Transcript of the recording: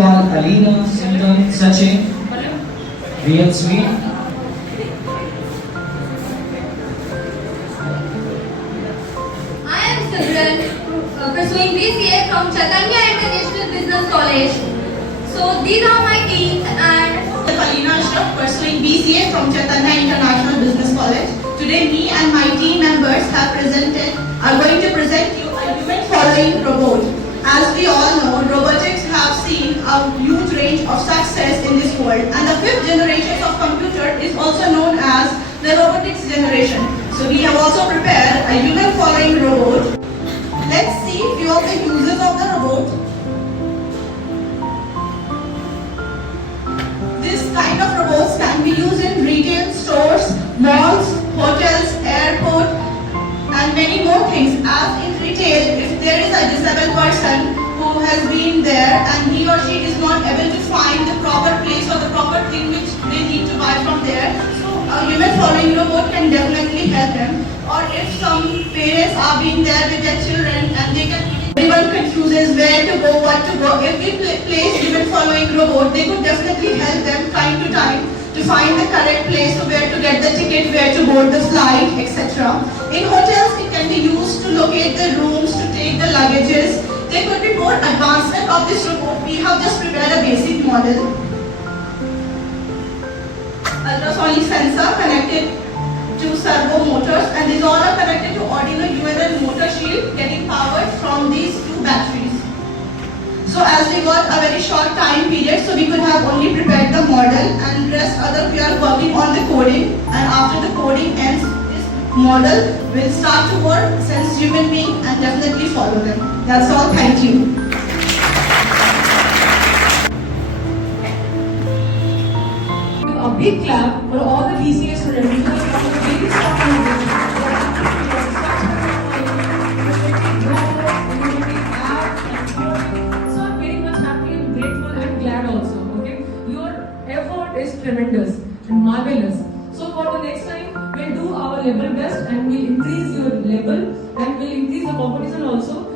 call Alina, Simran, Sachin, real sweet. I am Simran, pursuing BCA from Chaitanya International Business College. So these are my teams and Alina, pursuing BCA from Chaitanya International Business College. Today, me and my team members are going to present you a human following robot. As we all know, robotics have seen a huge range of success in this world, and the 5th generation of computer is also known as the robotics generation. So we have also prepared a human following robot. Let's see few of the uses of the robot. This kind of robots can be used in retail stores, malls, hotels, airport, and many more things. As in retail, if there is a disabled person who has been there and he or she is not able to find the proper place or the proper thing which they need to buy from there, so a human following robot can definitely help them. Or if some parents are being there with their children and everyone confuses where to go, what to go, if we place human following robot, they could definitely help them time to time to find the correct place, to where to get the ticket, where to board the flight, etc. In hotels, it can be used to locate the rooms, to take the luggages. There could be more advancement of this robot. We have just prepared a basic model. Ultrasonic sensor connected to servo motors, and these all are connected to Arduino UNL motor shield, getting powered from these 2 batteries. So as we got a very short time period, so we could have only prepared the model, and rest other we are working on the coding, and after the coding ends, this model will start to work, sense human being, and definitely follow them. That's all. Thank you. A big clap for all the BCA students because from the very start of so I'm very much happy and grateful and glad also. Okay, your effort is tremendous and marvelous. So for the next time, we'll do our level best and we'll increase your level and we'll increase the competition also.